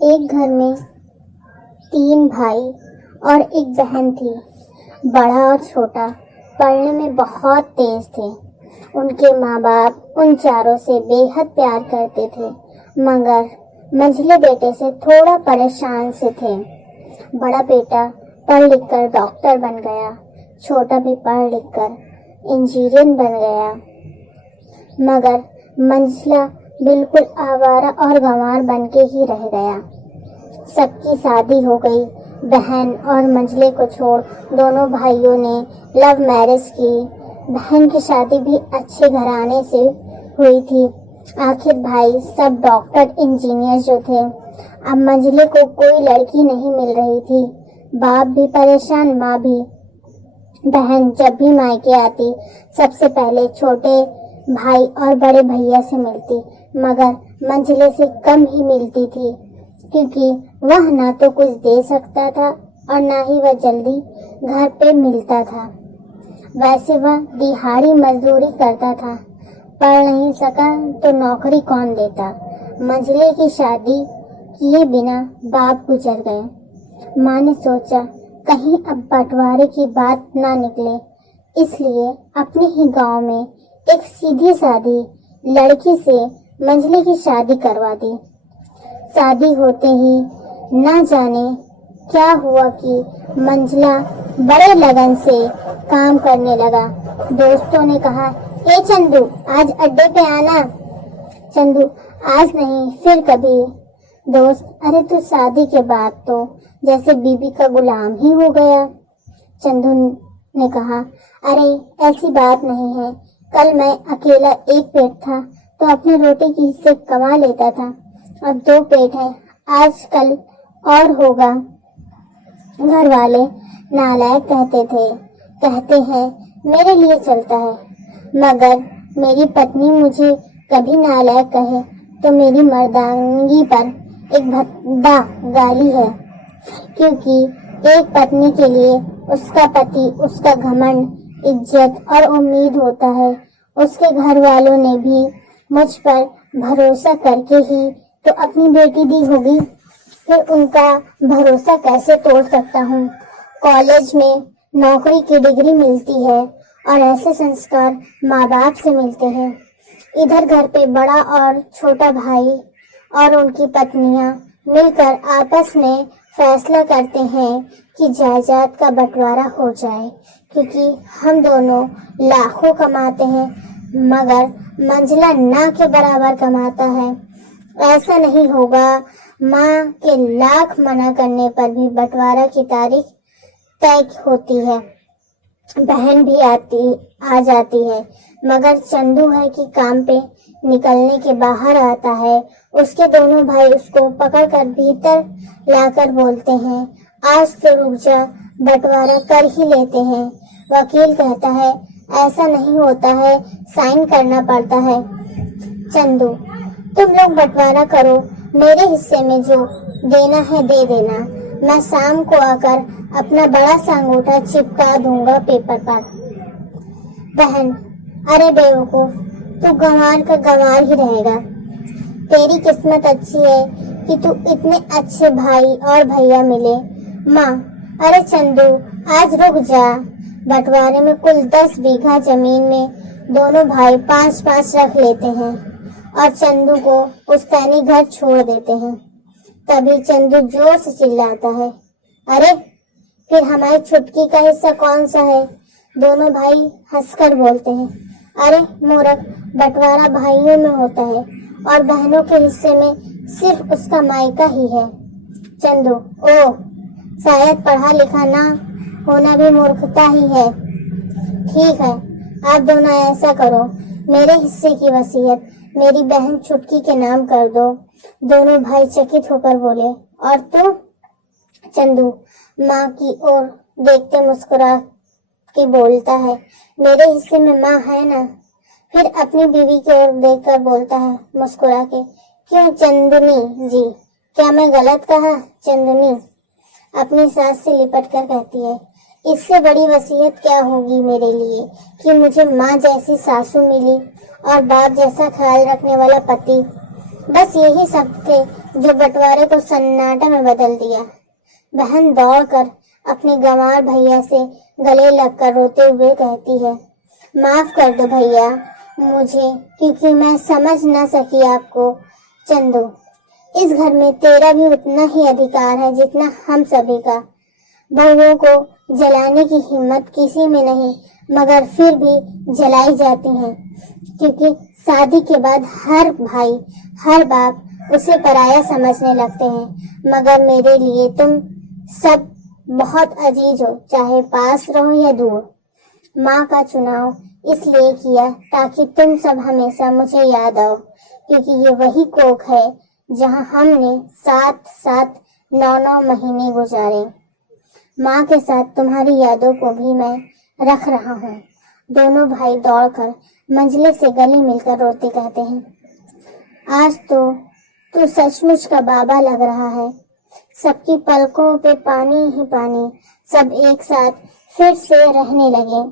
एक घर में 3 भाई और एक बहन थी। बड़ा और छोटा पढ़ने में बहुत तेज थे। उनके माँ बाप उन चारों से बेहद प्यार करते थे, मगर मंझले बेटे से थोड़ा परेशान से थे। बड़ा बेटा पढ़ लिख कर डॉक्टर बन गया, छोटा भी पढ़ लिख कर इंजीनियर बन गया, मगर मंझला बिल्कुल आवारा और गंवार बन के ही रह गया। सबकी शादी हो गई। बहन और मंझले को छोड़ दोनों भाइयों ने लव मैरिज की। बहन की शादी भी अच्छे घराने से हुई थी। आखिर भाई सब डॉक्टर इंजीनियर जो थे। अब मंझले को कोई लड़की नहीं मिल रही थी। बाप भी परेशान, माँ भी। बहन जब भी मायके आती सबसे पहले छोटे भाई और बड़े भैया से मिलती, मगर मंझले से कम ही मिलती थी, क्योंकि वह ना तो कुछ दे सकता था और ना ही वह जल्दी घर पे मिलता था। वैसे वह दिहाड़ी मजदूरी करता था, पढ़ नहीं सका तो नौकरी कौन देता। मंझले की शादी किए बिना बाप गुजर गए। माँ ने सोचा कहीं अब बंटवारे की बात ना निकले, इसलिए अपने ही गांव में एक सीधी सादी लड़की से मंझले की शादी करवा दी। शादी होते ही ना जाने क्या हुआ कि मंझला बड़े लगन से काम करने लगा। दोस्तों ने कहा, ए चंदू आज अड्डे पे आना। चंदू, आज नहीं फिर कभी। दोस्त, अरे तू शादी के बाद तो जैसे बीबी का गुलाम ही हो गया। चंदू ने कहा, अरे ऐसी बात नहीं है, कल मैं अकेला एक पेट था तो अपनी रोटी की हिस्से कमा लेता था, अब 2 पेट है, आजकल और होगा। घर वाले नालायक कहते हैं मेरे लिए चलता है, मगर मेरी पत्नी मुझे कभी नालायक कहे तो मेरी मर्दानगी पर एक भद्दा गाली है, क्योंकि एक पत्नी के लिए उसका पति, उसका घमंड, इज्जत और उम्मीद होता है। उसके घर वालों ने भी मुझ पर भरोसा करके ही तो अपनी बेटी दी होगी, फिर उनका भरोसा कैसे तोड़ सकता हूँ। कॉलेज में नौकरी की डिग्री मिलती है और ऐसे संस्कार माँ बाप से मिलते हैं। इधर घर पे बड़ा और छोटा भाई और उनकी पत्नियां मिलकर आपस में फैसला करते हैं कि जायदाद का बंटवारा हो जाए, क्योंकि हम दोनों लाखों कमाते हैं, मगर मंझला ना के बराबर कमाता है। ऐसा नहीं होगा। माँ के लाख मना करने पर भी बंटवारा की तारीख तय होती है। बहन भी आ जाती है, मगर चंदू है कि काम पे निकलने के बाहर आता है। उसके दोनों भाई उसको पकड़कर भीतर लाकर बोलते हैं, आज तो रुक जा, बंटवारा कर ही लेते हैं। वकील कहता है ऐसा नहीं होता है, साइन करना पड़ता है। चंदू, तुम लोग बंटवारा करो, मेरे हिस्से में जो देना है दे देना, मैं शाम को आकर अपना बड़ा सा अंगूठा चिपका दूंगा पेपर पर। बहन, अरे बेवकूफ, तू गंवार का गंवार ही रहेगा। तेरी किस्मत अच्छी है कि तू इतने अच्छे भाई और भैया मिले। माँ, अरे चंदू आज रुक जा, बंटवारे में कुल 10 बीघा जमीन में दोनों भाई 5-5 रख लेते हैं और चंदू को पुश्तैनी घर छोड़ देते हैं। तभी चंदू जोर से चिल्लाता है, अरे फिर हमारी छुटकी का हिस्सा कौन सा है? दोनों भाई हंसकर बोलते हैं, अरे मूर्ख, बंटवारा भाइयों में होता है और बहनों के हिस्से में सिर्फ उसका मायका ही है। चंदू, ओ शायद पढ़ा लिखा ना होना भी मूर्खता ही है। ठीक है, आप दोनों ऐसा करो, मेरे हिस्से की वसीयत मेरी बहन छुटकी के नाम कर दो। दोनों भाई चकित होकर बोले, और तू? चंदू माँ की ओर देखते मुस्कुरा के बोलता है, मेरे हिस्से में माँ है ना। फिर अपनी बीवी की ओर देखकर बोलता है मुस्कुरा के, क्यों चंदनी जी, क्या मैं गलत कहा? चंदनी अपनी सास से लिपट कर कहती है, इससे बड़ी वसीयत क्या होगी मेरे लिए कि मुझे माँ जैसी सासू मिली और बाप जैसा ख्याल रखने वाला पति। बस यही सब थे जो बंटवारे को सन्नाटे में बदल दिया। बहन दौड़कर अपने गंवार भैया से गले लगकर रोते हुए कहती है, माफ कर दो भैया मुझे, क्योंकि मैं समझ ना सकी आपको। चंदू, इस घर में तेरा भी उतना ही अधिकार है जितना हम सभी का। बहुओं को जलाने की हिम्मत किसी में नहीं, मगर फिर भी जलाई जाती हैं, क्योंकि शादी के बाद हर भाई हर बाप उसे पराया समझने लगते हैं। मगर मेरे लिए तुम सब बहुत अजीज हो, चाहे पास रहो या दूर। माँ का चुनाव इसलिए किया ताकि तुम सब हमेशा मुझे याद आओ, क्योंकि ये वही कोख है जहाँ हमने 7-7 9-9 महीने गुजारे। माँ के साथ तुम्हारी यादों को भी मैं रख रहा हूँ। दोनों भाई दौड़कर मंजिले से गले मिलकर रोते कहते हैं, आज तो तू सचमुच का बाबा लग रहा है। सबकी पलकों पे पानी ही पानी। सब एक साथ फिर से रहने लगे।